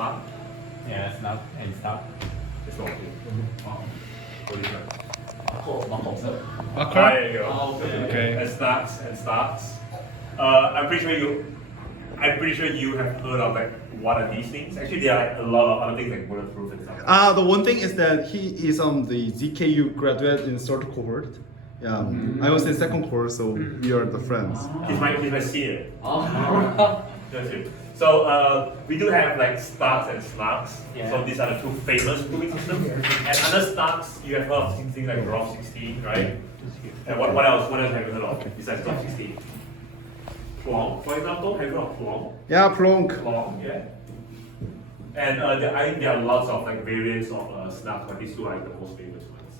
SNARK? Yeah, snap and stop. It's not okay. What is that? Marker? There you go. Okay. And SNARKs. I'm pretty sure you have heard of like what are these things. Actually, there are like a lot of other things like bulletproof and stuff. The one thing is that he is the ZKU graduate in third cohort. Yeah, I was in second cohort, so we are the friends. He's my senior. That's it. So we do have like SNARKs and SNARKs. Yeah. So these are the two famous proving systems. And under SNARKs, you have heard of things like Graph 16, right? And what else? What else have you heard of besides Graph 16? Plonk, for example. Have you heard of Plonk? Yeah, Plonk. Plonk, yeah. And there are lots of like variants of SNARKs, but these two are like the most famous ones.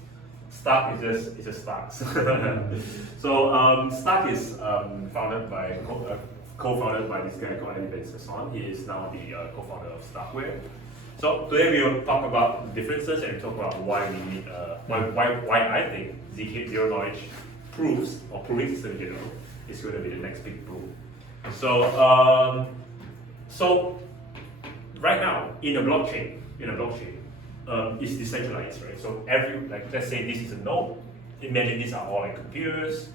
SNARK is just SNARKs. So SNARK is co-founded by this guy called He is now the co-founder of Starkware. So today we will talk about the differences and talk about why we need, why I think ZK zero knowledge proofs or proving system in general is going to be the next big boom. So right now in a blockchain, it's decentralized, right? So let's say this is a node. Imagine these are all like computers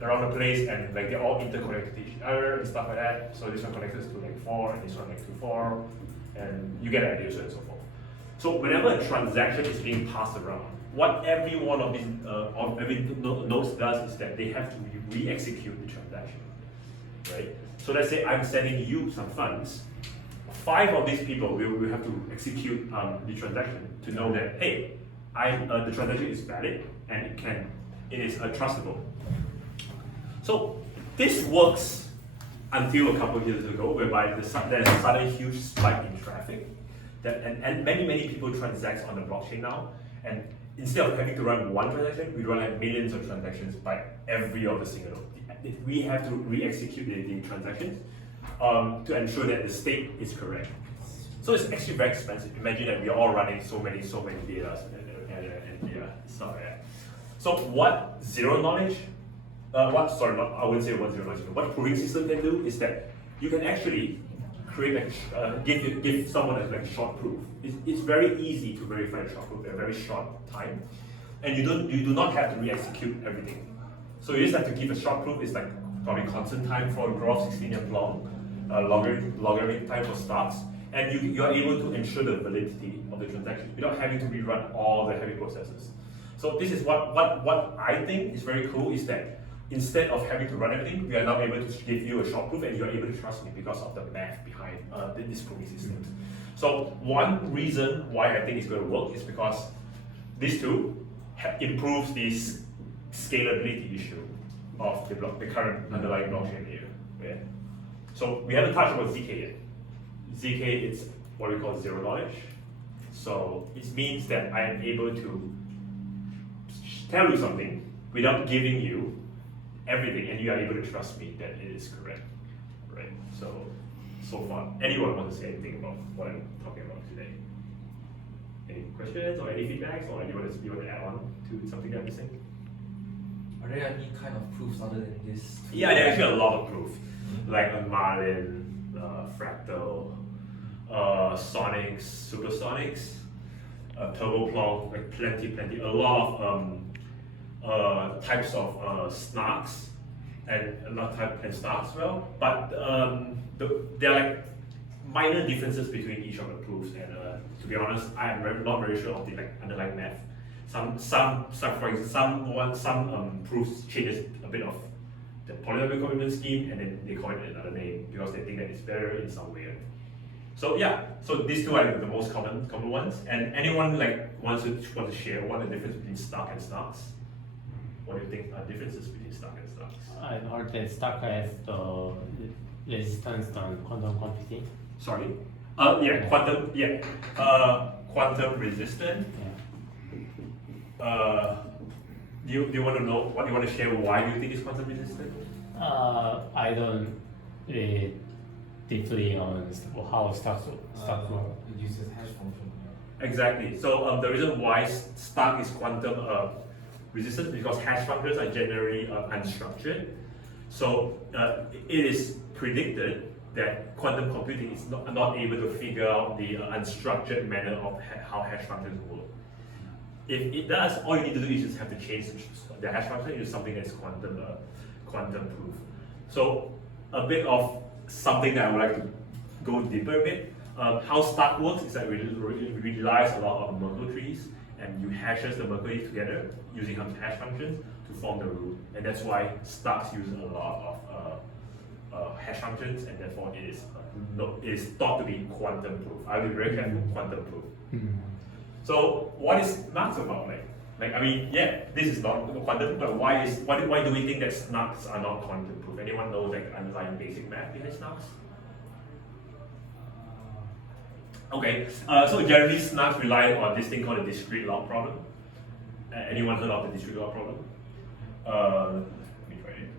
around the place, and like they're all interconnected to each other and stuff like that. So this one connects to like 4, and this one connects to 4, and you get an idea, so and so forth. So whenever a transaction is being passed around, what every one of these every nodes does is that they have to re-execute the transaction, right? So let's say I'm sending you some funds. 5 of these people will have to execute the transaction to know that hey, the transaction is valid and it is trustable. So this works until a couple of years ago, whereby there's a sudden huge spike in traffic, and many people transact on the blockchain now. And instead of having to run one transaction, we run like millions of transactions by every other single node. We have to re-execute the transactions to ensure that the state is correct. So it's actually very expensive. Imagine that we are all running so many data and stuff like that. So what zero knowledge? I wouldn't say what zero knowledge. What proving system can do is that you can actually create give someone a short proof. It's very easy to verify a short proof in a very short time, and you do not have to re-execute everything. So you just have to give a short proof. It's like probably constant time for Graph 16 and long, logarithmic time for SNARKs, and you are able to ensure the validity of the transaction without having to rerun all the heavy processes. So this is what I think is very cool is that instead of having to run everything, we are now able to give you a short proof and you are able to trust me because of the math behind this proving system. So one reason why I think it's going to work is because these two improves this scalability issue of the current underlying blockchain here. Yeah. So we haven't touched about ZK yet. ZK is what we call zero knowledge. So it means that I am able to tell you something without giving you everything, and you are able to trust me that it is correct, right? So far, anyone want to say anything about what I'm talking about today? Any questions or any feedbacks, or you want to add on to something that I'm missing? Are there any kind of proofs other than this? Yeah, there are actually a lot of proof, like a Marlin, Fractal, Sonics, Supersonics, Turbo Plonk, like plenty, a lot of types of SNARKs and SNARKs as well, but there are like minor differences between each of the proofs, and to be honest, I am not very sure of the underlying math. Some proofs changes a bit of the polynomial commitment scheme, and then they call it another name because they think that it's better in some way. So yeah, so these two are the most common ones, and anyone wants to share what the difference between SNARK and SNARKs? What do you think are differences between SNARK and SNARKs? I heard that SNARK has the resistance on quantum computing. Sorry. Quantum resistant. Yeah. Do you want to know what you want to share? Why do you think it's quantum resistant? I don't really deeply on how SNARK work. It uses hash function. Exactly. So the reason why SNARK is quantum resistant is because hash functions are generally unstructured. So it is predicted that quantum computing is not able to figure out the unstructured manner of how hash functions work. If it does, all you need to do is just have to change the hash function into something that's quantum proof. So a bit of something that I would like to go deeper a bit. How SNARK works is that it relies a lot on Merkle trees, and you hashes the Merkle trees together using some hash functions to form the root, and that's why SNARKs use a lot of hash functions, and therefore it is thought to be quantum proof. I'll be very careful, quantum proof. So what is SNARKs about? Like I mean, yeah, this is not quantum proof, but why do we think that SNARKs are not quantum proof? Anyone knows like the underlying basic math behind SNARKs? Okay, so generally SNARKs rely on this thing called the discrete log problem. Anyone heard of the discrete log problem? Let me try it.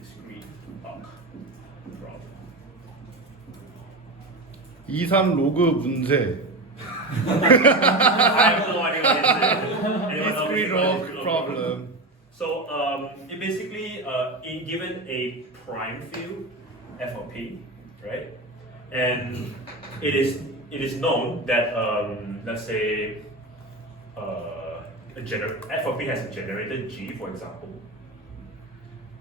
Discrete log problem. 23 로그 문제. I have no idea what it is. Anyone know Discrete what log discrete log problem. So it basically, in given a prime field, f of p, right? And it is known that let's say f of p has a generator G, for example,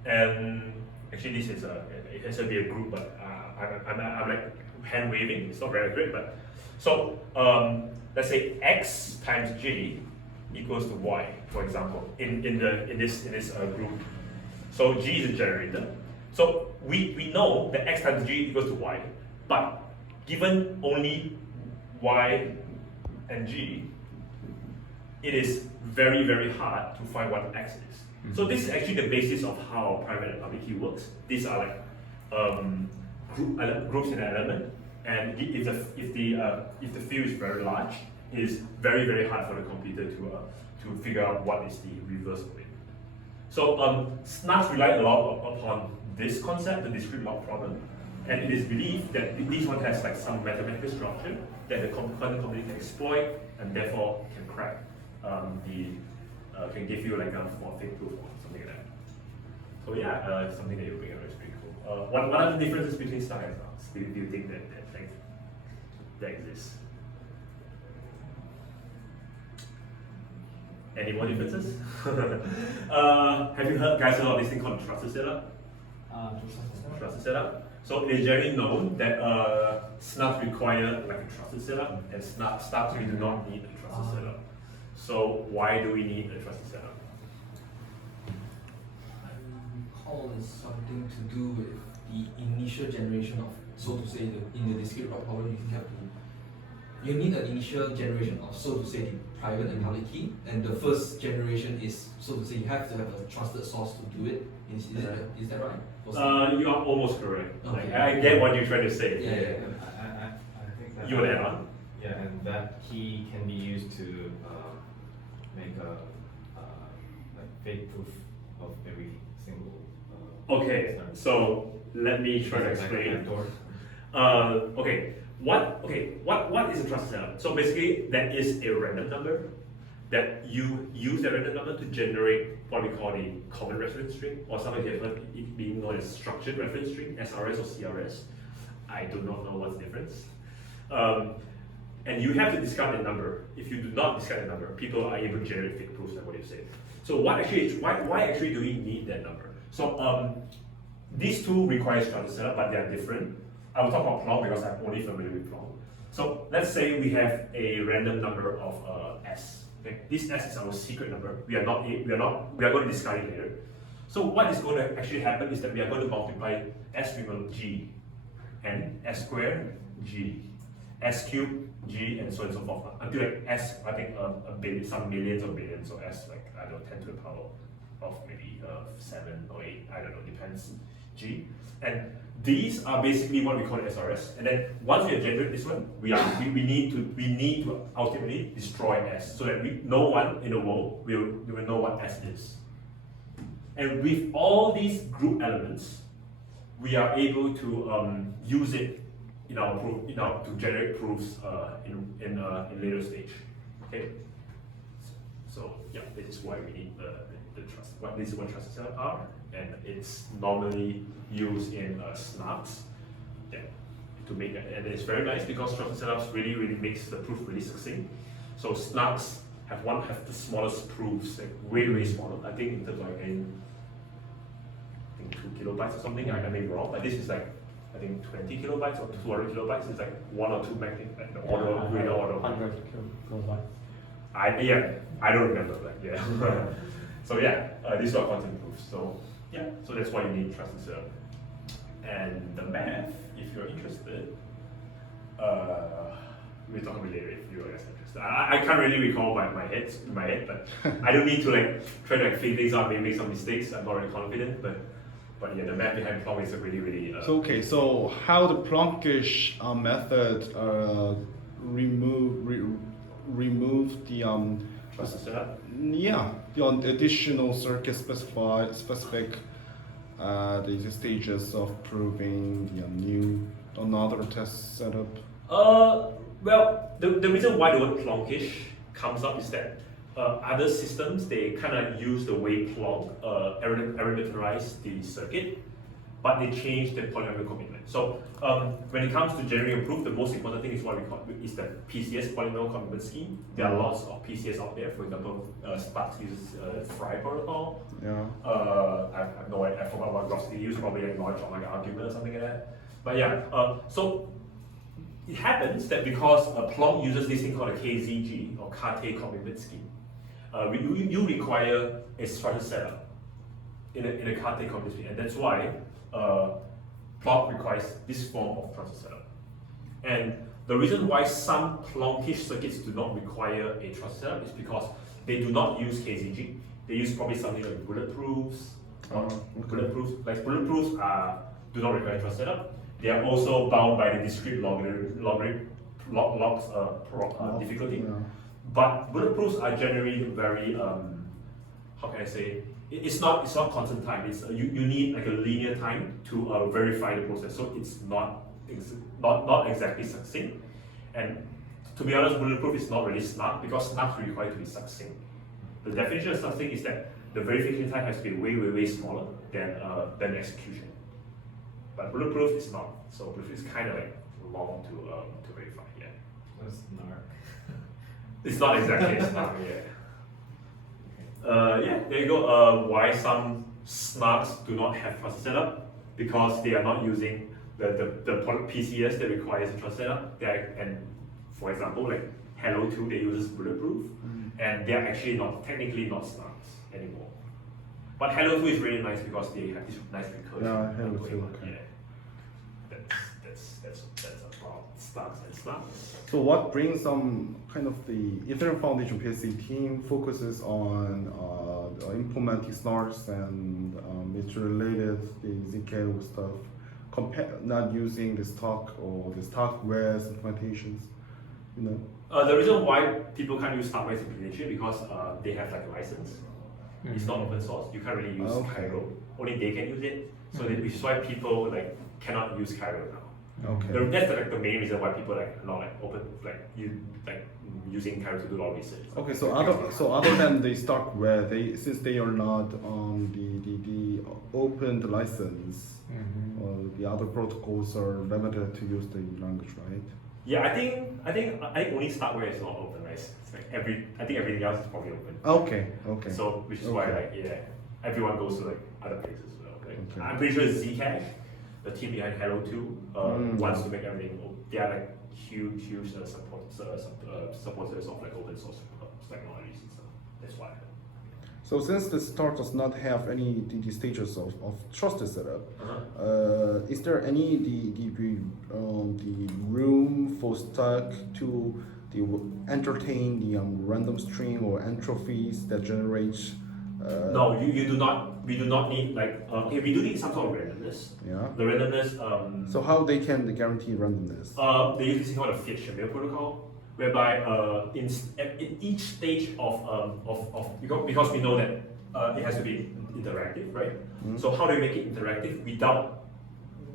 and actually this is it has to be a group, but I'm like hand waving. It's not very accurate, but so let's say x times G equals to y, for example, in this group. So G is a generator. So we know that x times G equals to y, but given only y and G, it is very, very hard to find what x is. So this is actually the basis of how private and public key works. These are like groups in an element, and if the field is very large, it is very, very hard for the computer to figure out what is the reverse of it. So SNARKs rely a lot upon this concept, the discrete log problem, and it is believed that this one has like some mathematical structure that the quantum computer can exploit, and therefore can crack can give you like a fake proof or something like that. So yeah, something that you bring up is pretty cool. What are the differences between SNARK and SNARKs? Do you think that exists? Any more differences? Have you guys heard of this thing called trusted setup? Trusted setup. So it is generally known that SNARKs require like a trusted setup, and SNARKs we do not need a trusted setup. So why do we need a trusted setup? I recall it's something to do with the initial generation of, so to say, in the discrete log problem, you need an initial generation of, so to say, the private and public key, and the first generation is, so to say, you have to have a trusted source to do it. Is that right? You are almost correct. Okay. Like, I get what you're trying to say. Yeah. I think that. You would add on? Yeah, and that key can be used to make a like fake proof of every single. Okay, so let me try to explain. What is a trusted setup? So basically, that is a random number that you use that random number to generate what we call the common reference string, or something different being known as structured reference string, SRS or CRS. I do not know what's the difference. And you have to discard the number. If you do not discard the number, people are able to generate fake proofs, like what you said. So why actually do we need that number? So these two require trusted setup, but they are different. I will talk about Plong because I'm only familiar with Plong. So let's say we have a random number of s. Okay? This s is our secret number. We are going to discard it later. So what is going to actually happen is that we are going to multiply s with g, and s squared g, s cubed g, and so on and so forth until like s, I think some millions or billions, so s like I don't know 10 to the power of maybe 7 or 8, I don't know, depends, g. And these are basically what we call SRS. And then once we have generated this one, we need to ultimately destroy S, so that no one in the world will know what S is. And with all these group elements, we are able to use it in our proof, to generate proofs in later stage. Okay. So yeah, this is why we need the trust. This is what trusted setup are. and it's normally used in SNARKs. Yeah, to make it, and it's very nice because trusted setups really makes the proof really succinct. So SNARKs have the smallest proofs, like way smaller. I think in terms of like in 2 kilobytes or something. I may be wrong, but this is like I think 20 kilobytes or 200 kilobytes. It's like 1 or 2 magnet, like the order, greater order. 100 kilobytes. I don't remember, but yeah. So yeah, these are content proofs. So yeah, so that's why you need trusted setup. And the math, if you're interested, we'll talk about it later if you're interested. I can't really recall my head, but I don't need to like try to like figure things out, maybe make some mistakes. I'm not really confident, but yeah, the math behind Plonk is a really. So okay, so how the Plonkish method remove the trusted setup. yeah, the additional circuit specific the stages of proving the another test setup. Well, the reason why the word Plonkish comes up is that other systems, they kind of use the way Plonk arithmetize the circuit, but they change the polynomial commitment. So when it comes to generating a proof, the most important thing is what we call is the PCS polynomial commitment scheme. There are lots of PCS out there. For example, SNARKs uses Fry protocol. Yeah. I have no idea. I forgot what blocks they use. Probably like knowledge or like an argument or something like that. But yeah, so it happens that because Plonk uses this thing called a KZG or Kate commitment scheme, you require a structured setup in a Kate commitment scheme, and that's why Plonk requires this form of trusted setup. And the reason why some Plonkish circuits do not require a trusted setup is because they do not use KZG. They use probably something like bulletproofs. Bulletproofs do not require trusted setup. They are also bound by the discrete logs difficulty. Yeah. But bulletproofs are generally very how can I say? It's not constant time. It's you need like a linear time to verify the process. So it's not exactly succinct. And to be honest, bulletproof is not really SNARK because SNARKs require to be succinct. The definition of succinct is that the verification time has to be way smaller than execution. But bulletproof is not. So bulletproof is kind of like long to verify. Yeah. What's SNARK? It's not exactly a SNARK. Yeah, there you go. Why some SNARKs do not have trusted setup? Because they are not using the PCS that requires a trusted setup. And for example, like Hello 2, they uses bulletproof, and they are actually technically not SNARKs anymore. But Hello 2 is really nice because they have this nice recursion. Yeah, Hello 2. Yeah. That's about SNARKs and SNARKs. So what brings some kind of the Ethereum Foundation PSC team focuses on implementing SNARKs and it's related the ZK stuff, not using the stock or the stock-ware implementations, The reason why people can't use SNARK-ware implementation because they have like a license. It's not open source. You can't really use Cairo. Only they can use it. So which is why people like cannot use Cairo now. Okay. That's like the main reason why people like not like open using Cairo to do a lot of research. Okay, so other than the stock-ware, since they are not on the open license, the other protocols are limited to use the language, right? Yeah, I think only SNARK-ware is not open, right? It's like I think everything else is probably open. Okay. So which is why like everyone goes to like other places as well. Like, Okay. I'm pretty sure Zcash, the team behind Hello 2, wants to make everything open. They are like huge supporters of like open source technologies and stuff. That's why. So since the start does not have any the stages of trusted setup, is there any the room for Stack to entertain the random string or entrophies that generates? No, you do not. We do not need like okay, we do need some sort of randomness. Yeah. The randomness. So how they can guarantee randomness? They use this thing called a Fiat-Shamir protocol, whereby in each stage because we know that it has to be interactive, right? So how do we make it interactive without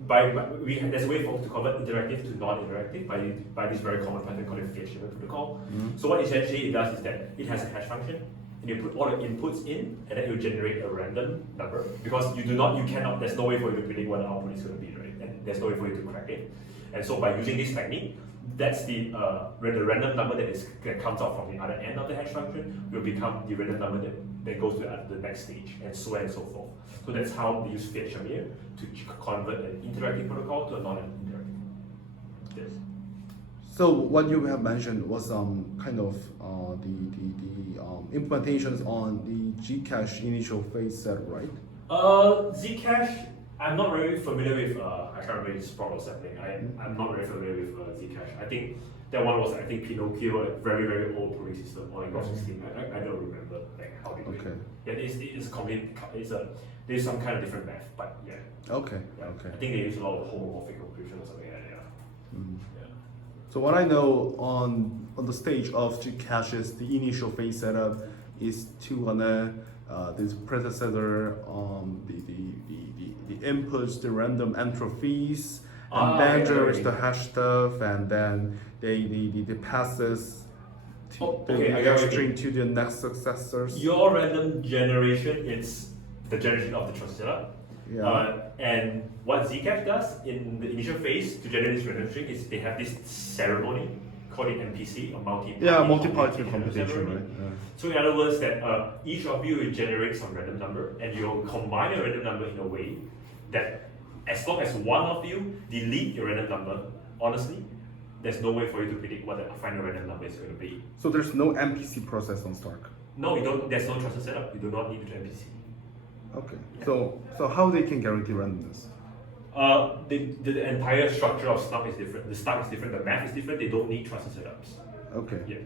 there's a way to convert interactive to non-interactive by this very common pattern called a Fiat-Shamir protocol. So what essentially it does is that it has a hash function, and you put all the inputs in, and then it will generate a random number because you cannot. There's no way for you to predict what the output is going to be, right? And there's no way for you to crack it. And so by using this technique, that's the random number that comes out from the other end of the hash function will become the random number that goes to the next stage, and so on and so forth. So that's how they use Fiat-Shamir to convert an interactive protocol to a non-interactive. Yes. So what you have mentioned was kind of the implementations on the Gcash initial phase setup, right? Zcash, I'm not very familiar with. I can't remember this problem setting. I'm not very familiar with Zcash. I think that one was Pinocchio, a very very old pooling system on Xbox 16. I don't remember like how they do it. Yeah, it's complete. There's some kind of different math, but yeah. Okay. Yeah. Okay. I think they use a lot of homomorphic encryption or something like that. Yeah. Mhm. Yeah. So what I know on the stage of Gcaches, the initial phase setup is to this predecessor the inputs, the random entrophies, and then there's the hash stuff, and then the passes I got what you string to the next successors. Your random generation is the generation of the trust setup. Yeah. And what Zcash does in the initial phase to generate this random string is they have this ceremony called it MPC, or multi-party computation, ceremony. right? Yeah. So in other words, that each of you will generate some random number, and you'll combine a random number in a way that as long as one of you delete your random number, honestly, there's no way for you to predict what the final random number is going to be. So there's no MPC process on Stark. No, you don't. There's no trusted setup. You do not need to do MPC. Okay. Yeah. So how they can guarantee randomness? The entire structure of SNARK is different. The SNARK is different. The math is different. They don't need trusted setups. Okay. Yeah.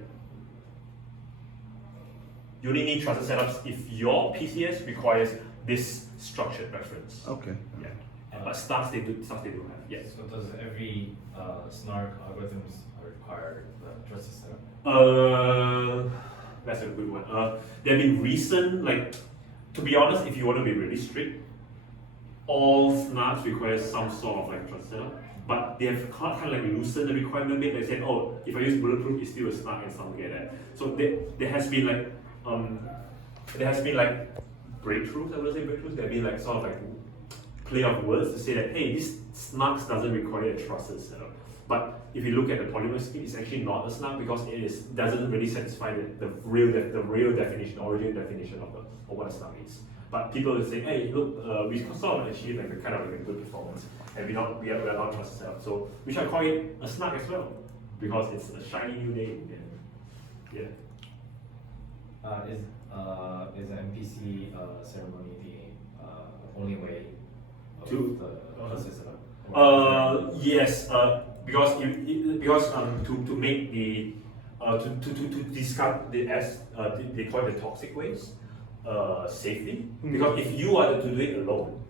You only need trusted setups if your PCS requires this structured reference. Okay. Yeah. But SNARKs they do have. Yes. So does every SNARK algorithms require the trusted setup? That's a good one. There have been recent, to be honest, if you want to be really strict, all SNARKs require some sort of trust setup, but they have kind of loosened the requirement bit. They said, oh, if I use bulletproof, it's still a SNARK and something like that. So there has been breakthroughs. I would say breakthroughs. There have been sort of play of words to say that hey, this SNARKs doesn't require a trusted setup. But if you look at the polymer scheme, it's actually not a SNARK because it doesn't really satisfy the real definition, origin definition of what a SNARK is. But people will say, hey, look, we sort of achieved a kind of a good performance, and we are not trusted setup. So we shall call it a SNARK as well because it's a shiny new name. And, yeah. Is the MPC ceremony the only way of To- the trusted setup? Yes, because to make the to discard the they call it the toxic waste safely. Because if you are to do it alone,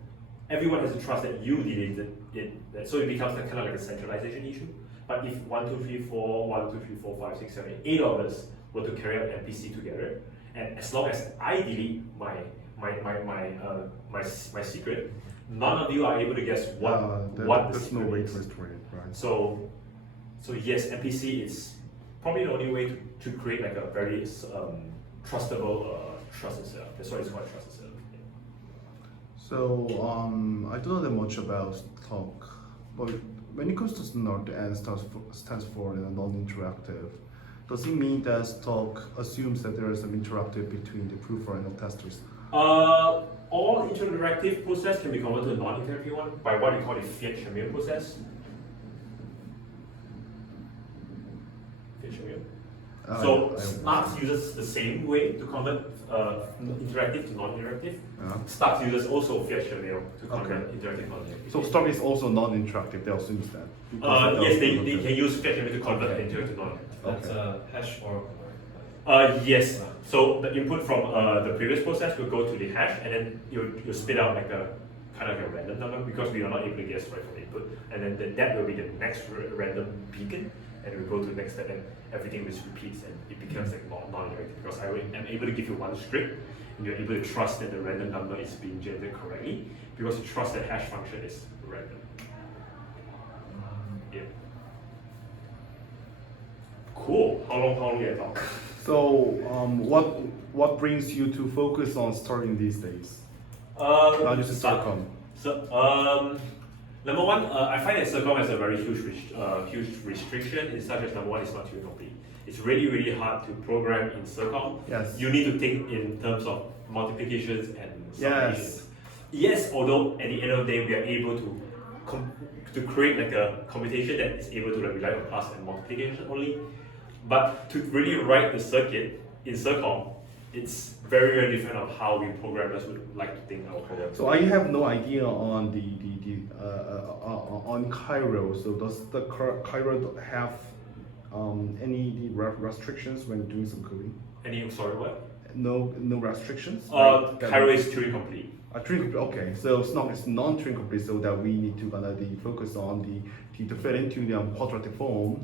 everyone has to trust that you deleted it. So it becomes kind of like a centralization issue. But if 1, 2, 3, 4, 1, 2, 3, 4, 5, 6, 7, 8 of us were to carry out MPC together, and as long as I delete my secret, none of you are able to guess what the there's no secret way is. to restore it, right? So yes, MPC is probably the only way to create a very trustable trusted setup. That's why it's called trusted setup. Yeah. So I don't know that much about talk, but when it comes to SNARK, the N stands for non-interactive. Does it mean that talk assumes that there is some interactive between the proofer and the testers? All interactive process can be converted to a non-interactive one by what we call the Fiat-Shamir process. Fiat-Shamir. So SNARKs uses the same way to convert interactive to non-interactive. SNARKs uses also Fiat-Shamir to convert interactive to non-interactive. So SNARK is also non-interactive. They assume that. Yes, they can use Fiat-Shamir to convert interactive to non-interactive. That's a hash oracle. Yes. So the input from the previous process will go to the hash, and then you spit out a kind of a random number because we are not able to guess right from the input, and then that will be the next random beacon, and we go to the next step, and everything just repeats, and it becomes non-interactive because I am able to give you one script, and you're able to trust that the random number is being generated correctly because you trust that hash function is random. Yeah. Cool. How long did I talk? So what brings you to focus on starting these days? Not just SNARKs. So, number one, I find that SNARKs has a very huge restriction in such as number one, it's not Turing complete. It's really, really hard to program in SNARKs. Yes. You need to think in terms of multiplications and summations. Yes. Yes, although at the end of the day, we are able to create like a computation that is able to rely on plus and multiplication only. But to really write the circuit in SNARKs, it's very, very different of how we programmers would like to think our program. So I have no idea on on Cairo. So does the Cairo have any restrictions when doing some coding? Sorry, what? No restrictions. Cairo is Turing complete. Turing complete. Okay, so SNARK is non-Turing complete, so that we need to focus on to fit into the quadratic form.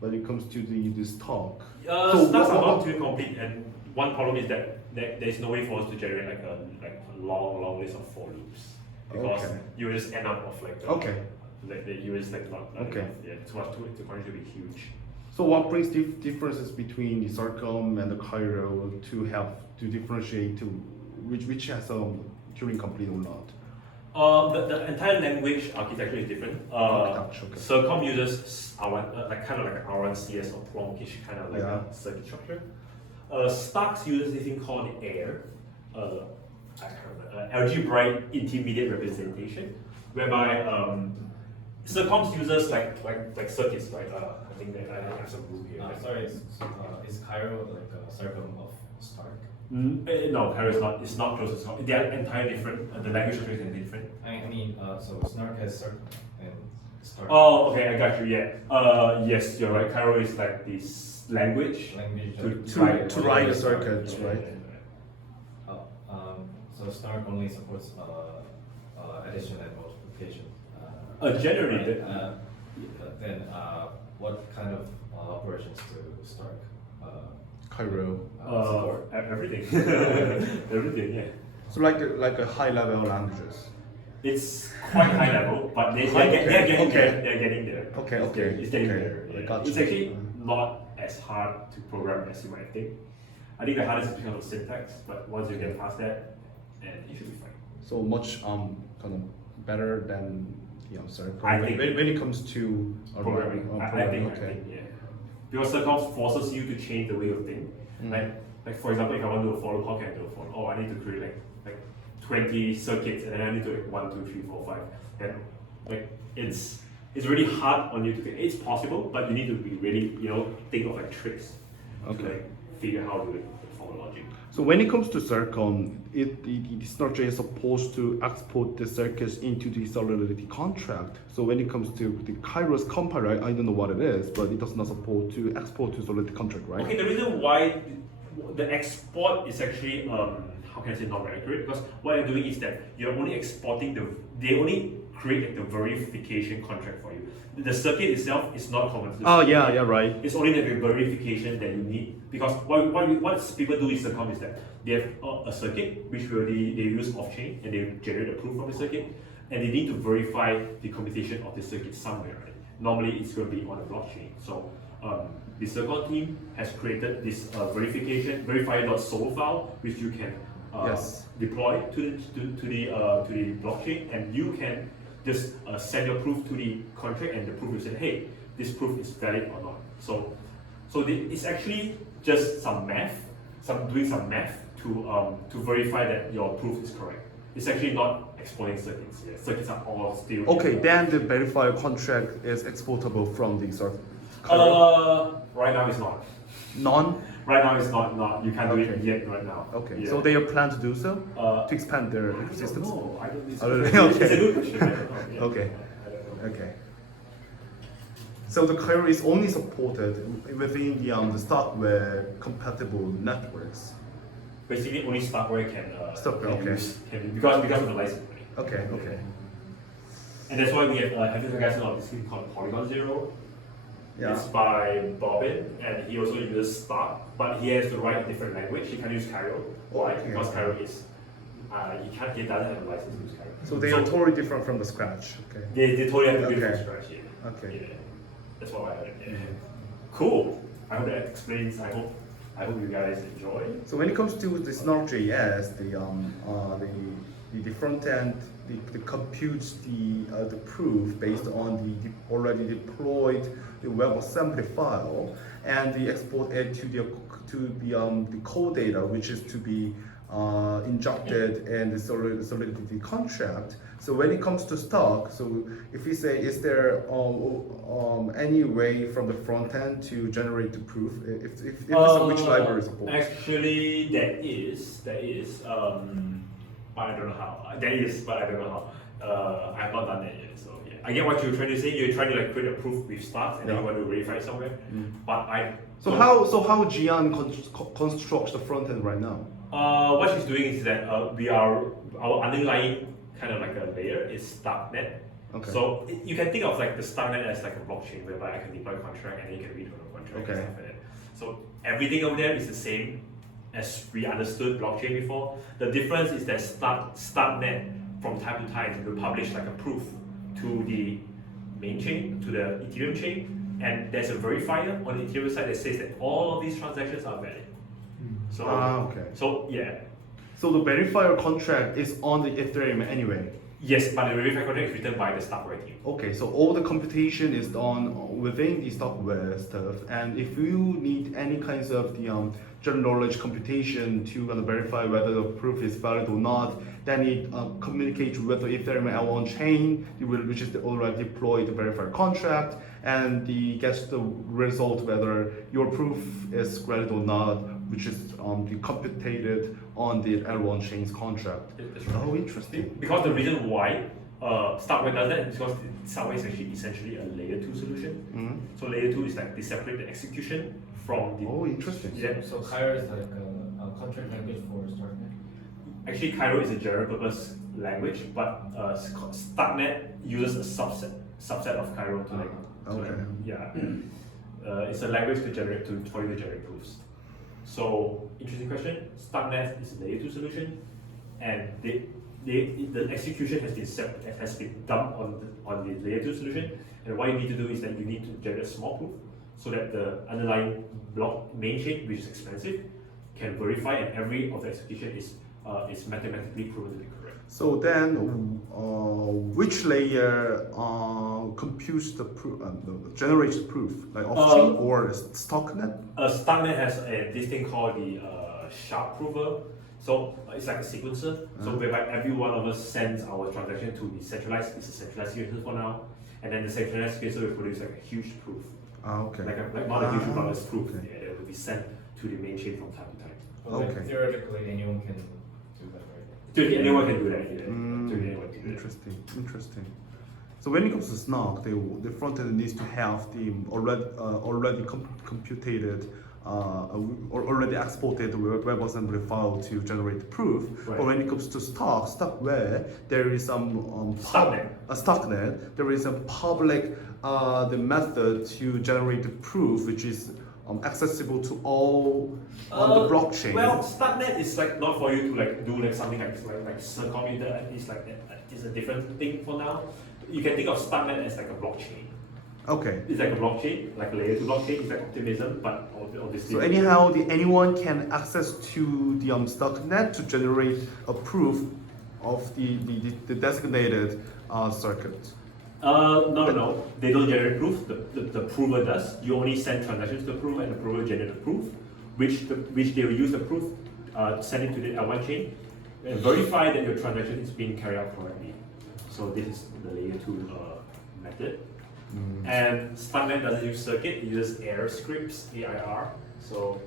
When it comes to this talk. SNARKs are not Turing complete, and one problem is that there's no way for us to generate like a long list of for loops, because you will just end up of like you just like not too much to going to be huge. So what brings differences between the SNARKs and the Cairo to differentiate to which has Turing complete or not? The entire language architecture is different. SNARKs uses kind of like an R1CS or Plonkish kind of like a circuit structure. SNARKs uses this thing called AIR, I can't remember, algebraic intermediate representation, whereby SNARKs uses like circuits, right? I think that I have some rule here. Sorry, is Cairo like a circle of SNARK? No, Cairo is not. It's not close to SNARK. They are entirely different. The language structure is different. I mean, so SNARK has circle and SNARK. Oh, okay, I got you. Yeah. Yes, you're right. Cairo is like this language to write the circuits, right? So SNARK only supports addition and multiplication. Generally, right? Then what kind of operations do SNARK Cairo. support? Everything. Everything, yeah. So like a high level languages. It's quite high level, but they're getting there. They're getting there. Okay. It's getting there. I Yeah. got It's you. actually not as hard to program as you might think. I think the hardest is because of syntax, but once you get past that, and you should be fine. So much kind of better than SNARK I think- when it comes to Programming. I programming. think, yeah. Because SNARKs forces you to change the way of thinking. Like for example, if I want to do a for loop, how can I do a for loop? Oh, I need to create like 20 circuits, and then I need to like 1, 2, 3, 4, 5, and like it's really hard on you to think. It's possible, but you need to be really think of like tricks to like figure out how to do it from logic. So when it comes to SNARKs, the SNARK is supposed to export the circuits into the Solidity contract. So when it comes to the Kairos compiler, I don't know what it is, but it does not support to export to Solidity contract, right? Okay, the reason why the export is actually how can I say not very accurate, because what they're doing is that you're only exporting they only create like the verification contract for you. The circuit itself is not common. Oh yeah, right. It's only the verification that you need, because what people do in SNARKs is that they have a circuit which they use off-chain and they generate a proof from the circuit, and they need to verify the computation of the circuit somewhere. Right? Normally, it's going to be on a blockchain. So the SNARKs team has created this verifier.sol file, which you can deploy to the blockchain, and you can just send your proof to the contract, and the proof will say, hey, this proof is valid or not. So it's actually just doing some math to verify that your proof is correct. It's actually not exporting circuits. Yeah. Circuits are all still. Okay, then the verifier contract is exportable from the SNARK. Right now it's not. None. Right now it's not. You can't do it yet right now. Okay, Yeah. so they plan to do so to expand their ecosystems. No, I don't. It's Okay. it's a good question. I don't know. Yeah. Okay. I don't know. Okay. So the Cairo is only supported within the software compatible networks. Basically, only software can use because of the license. Right? Okay. And that's why we have you guys know this thing called Polygon Zero? Yeah. It's by Bobbin, and he also uses Spark, but he has to write a different language. He can't use Cairo. Why? Okay. Because Cairo is he doesn't have a license to use Cairo. So they are totally different from the scratch. Okay. They totally have to build Okay. from scratch. Yeah. Okay. Yeah. That's what I heard. Yeah. Cool. I hope that explains. I hope I hope you guys enjoy. So when it comes to the SNARK.js, the front end, the computes the proof based on the already deployed the WebAssembly file, and they export it to the code data, which is to be injected in the Solidity contract. So when it comes to stock, so if we say, is there any way from the front end to generate the proof? If which library support? Actually, there is, but I don't know how. There is, but I don't know how. I've not done that yet. So yeah, I get what you're trying to say. You're trying to like create a proof with stars, and then you want to verify it somewhere. But I. So how Jian constructs the front end right now? What she's doing is that our underlying kind of like a layer is StarkNet. Okay. So you can think of like the StarkNet as like a blockchain whereby I can deploy a contract and then you can read from the contract and stuff like that. So everything over there is the same as we understood blockchain before. The difference is that StarkNet from time to time will publish like a proof to the main chain, to the Ethereum chain, and there's a verifier on the Ethereum side that says that all of these transactions are valid. So, okay. So yeah. So the verifier contract is on the Ethereum anyway. Yes, but the verifier contract is written by the Starkware team. Okay, so all the computation is done within the Starkware stuff, and if you need any kinds of the general knowledge computation to verify whether the proof is valid or not, then it communicates with the Ethereum L1 chain, which is the already deployed verifier contract, and gets the result whether your proof is valid or not, which is computed on the L1 chain's contract. That's right. Oh, interesting. Because the reason why Starkware does that is because Starkware is actually essentially a layer 2 solution. Mm-hmm. So layer 2 is like they separate the execution from the. Oh, interesting. Yeah. So Cairo is like a contract language for StarkNet. Actually, Cairo is a general purpose language, but StarkNet uses a subset of Cairo to like. Okay. Yeah. It's a language for you to generate proofs. So interesting question. StarkNet is a layer 2 solution, and the execution has been dumped on the layer 2 solution. And what you need to do is that you need to generate a small proof so that the underlying block main chain, which is expensive, can verify, and every of the execution is mathematically proven to be correct. So then, which layer computes the proof, generates the proof, like off-chain or StarkNet? StarkNet has this thing called the sharp prover. So it's like a sequencer. So whereby every one of us sends our transaction to the centralized. It's a centralized sequencer for now, and then the centralized sequencer will produce like a huge proof. Okay. Like not a huge amount of proof. Okay. Yeah, it will be sent to the main chain from time to time. Well, like, Okay. theoretically, anyone can do that, right? Theoretically, anyone can do that. Yeah. Theoretically, anyone can do that. Interesting. So when it comes to Snark, the front end needs to have the already computed, already exported WebAssembly file to generate the proof. Right. But when it comes to Starkware, there is some StarkNet. There is a public the method to generate the proof, which is accessible to all on the blockchain. Well, StarkNet is like not for you to like do like something like circumventor. It's a different thing for now. You can think of StarkNet as like a blockchain. Okay. It's like a blockchain, like a layer 2 blockchain. It's like optimism, but obviously. So anyhow, anyone can access to the StarkNet to generate a proof of the designated circuit. No. They don't generate proof. The prover does. You only send transactions to the prover, and the prover generates the proof, which they will use the proof, send it to the L1 chain, and verify that your transaction is being carried out correctly. So this is the layer 2 method. And StarkNet doesn't use circuit; it uses AIR scripts, AIR. So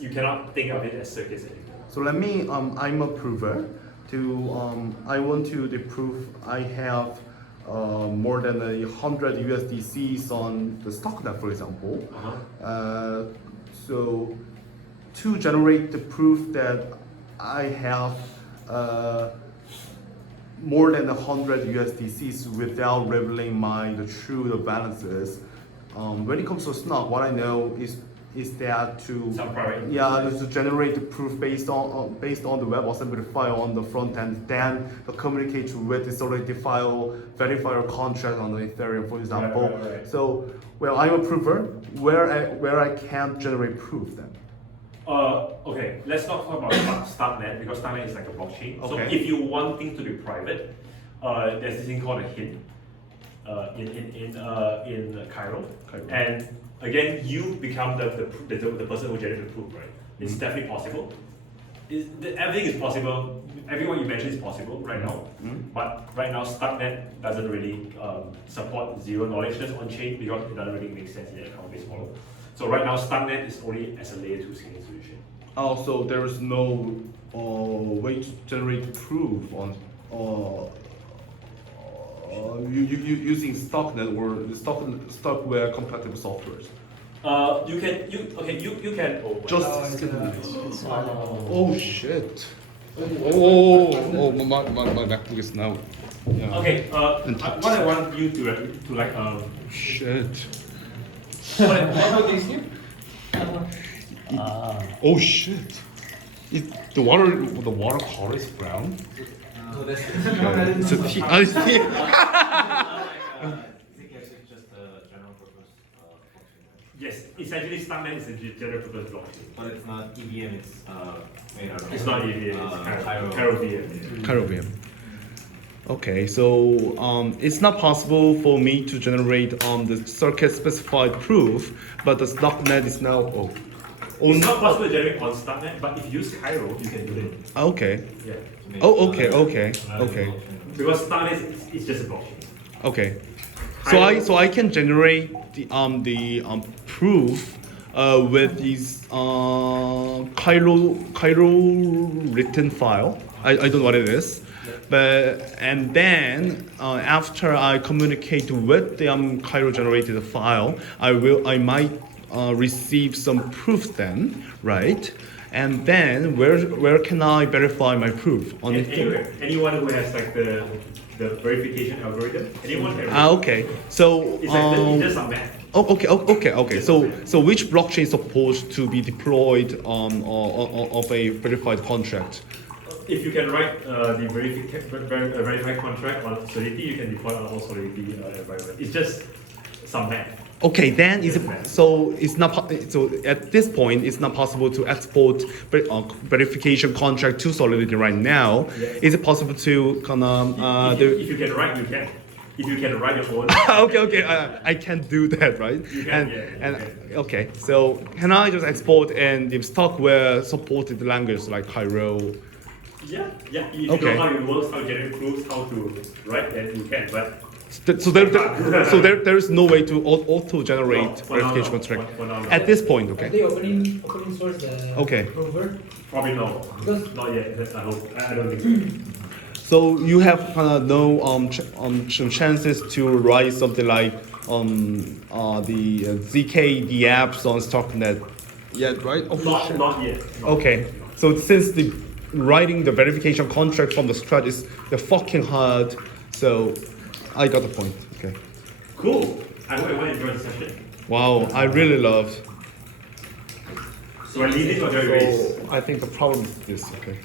you cannot think of it as circuits anymore. So let me. I'm a prover. I want to prove I have more than 100 USDCs on the StarkNet, for example. So to generate the proof that I have more than 100 USDCs without revealing the true balances. When it comes to Snark, what I know is that to generate the proof based on the WebAssembly file on the front end, then communicate with the Solidity file verifier contract on the Ethereum, for example. Right. So, I'm a prover where I can't generate proof then. Okay, let's not talk about StarkNet because StarkNet is like a blockchain. So Okay. if you want things to be private, there's this thing called a hint in Cairo. And again, you become the person who generates the proof, right? It's definitely possible. Everything is possible. Everyone you mentioned is possible right now. But right now, StarkNet doesn't really support zero knowledge on chain because it doesn't really make sense in an account-based model. So right now, StarkNet is only as a layer 2 scaling solution. Also, there is no way to generate proof on using StockNet or Stockware compatible softwares. You can. Oh shit. Oh, my MacBook is now. Yeah. Okay. What I want you to like Shit. 아, Oh shit. The water color is brown. So that's It's a tea. It's tea. ZKS is just a general purpose blockchain, yes, essentially StarkNet is a general purpose blockchain. but it's not EVM. It's made out of. It's not EVM, it's Cairo. Cairo VM. Caribbean. Okay, so it's not possible for me to generate the circuit specified proof, but the StockNet is now It's not possible to generate on StarkNet, but if you use Cairo, you can do it. okay. Yeah. Oh, okay. Because StarkNet is just a blockchain. Okay. So I can generate the proof with these Cairo written file. I don't know what it is. And then after I communicate with the Cairo generated file, I might receive some proof then, right? And then where can I verify my proof? Anywhere. Anyone who has like the verification algorithm, anyone can. Okay. So It's like it's just a math. Oh, okay. So which blockchain is supposed to be deployed of a verified contract? If you can write the verified contract on Solidity, you can deploy on all Solidity environment. It's just some math. Okay, then it's not so at this point it's not possible to export verification contract to Solidity right now. Yeah. Is it possible to If you can write, you can. If you can write your own. okay, I can do that, right? You can, Okay, so can I just export and the Stockware supported language like Cairo? Yeah. If you Okay. know how it works, how to generate proofs, how to write, then you can. But So there is no way to auto generate for now, verification no. contract For now, no. at this point. Are Okay. they opening source the Okay. prover? Probably no. Because- Not yet. I hope. I don't think so. So you have no chances to write something like the ZK the apps on StockNet yet, right? Not yet. No. Okay. So since the writing the verification contract from the scratch is the fucking hard, so I got the point. Okay. Cool. I hope everyone enjoyed the session. Wow, I really loved. So I leave it on your race. I think the problem is this. Okay.